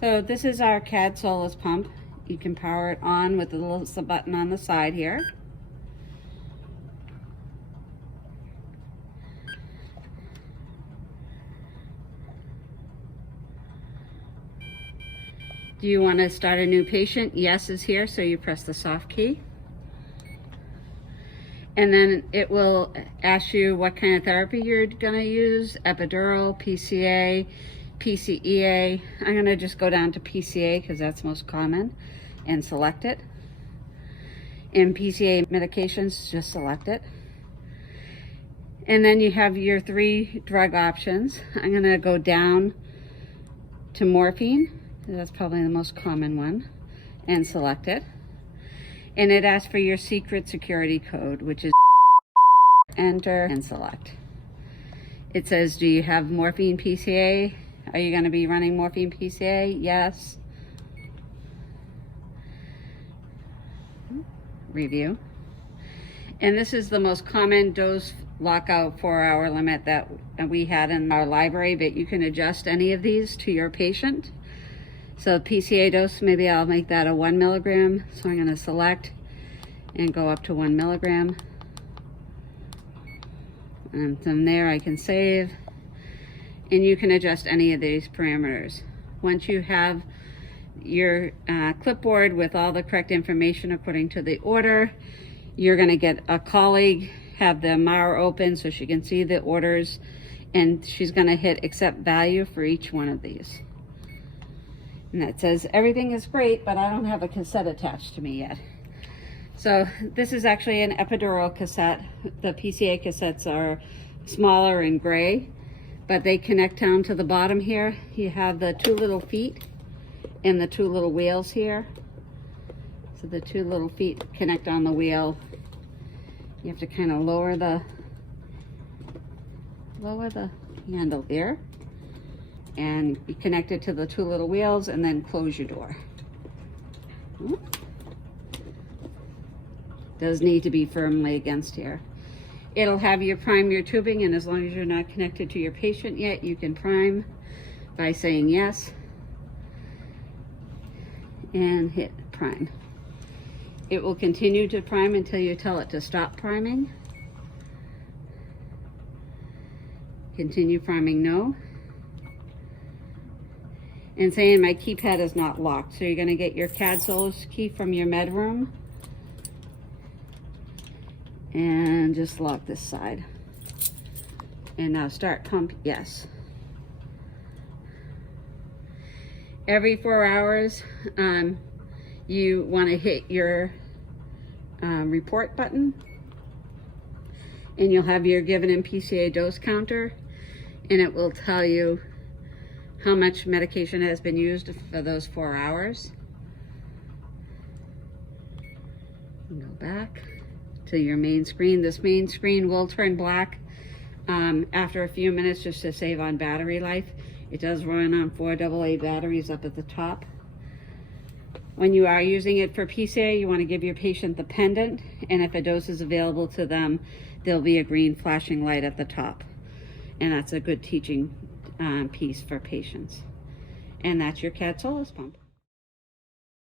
So this is our CADD Solis pump. You can power it on with the little button on the side here. Do you want to start a new patient? Yes is here, so you press the soft key. And then it will ask you what kind of therapy you're gonna use, epidural, PCA, PCEA. I'm gonna just go down to PCA because that's most common and select it. In PCA medications, just select it. And then you have your 3 drug options. I'm gonna go down to morphine. That's probably the most common one, and select it. And it asks for your secret security code, which is enter and select. It says, do you have morphine PCA? Are you going to be running morphine PCA? Yes. Review. And this is the most common dose lockout 4-hour limit that we had in our library, but you can adjust any of these to your patient. So PCA dose, maybe I'll make that a 1 milligram. So I'm going to select and go up to 1 milligram. And from there I can save. And you can adjust any of these parameters. Once you have your clipboard with all the correct information according to the order, you're going to get a colleague, have the MAR open so she can see the orders, and she's going to hit accept value for each one of these. And that says everything is great, but I don't have a cassette attached to me yet. So this is actually an epidural cassette. The PCA cassettes are smaller and gray, but they connect down to the bottom here. You have the 2 little feet and the 2 little wheels here. So the 2 little feet connect on the wheel. You have to kind of lower the handle here and be connected to the 2 little wheels, and then close your door. Does need to be firmly against here. It'll have you prime your tubing, and as long as you're not connected to your patient yet, you can prime by saying yes and hit prime. It will continue to prime until you tell it to stop priming. Continue priming, no. And saying my keypad is not locked. So you're going to get your CADD Solis key from your med room and just lock this side. And now start pump, yes. Every 4 hours, you want to hit your report button, and you'll have your given and PCA dose counter, and it will tell you how much medication has been used for those 4 hours. Go back to your main screen. This main screen will turn black after a few minutes just to save on battery life. It does run on 4 AA batteries up at the top. When you are using it for PCA, you want to give your patient the pendant, and if a dose is available to them, there'll be a green flashing light at the top. And that's a good teaching piece for patients. And that's your CADD Solis pump.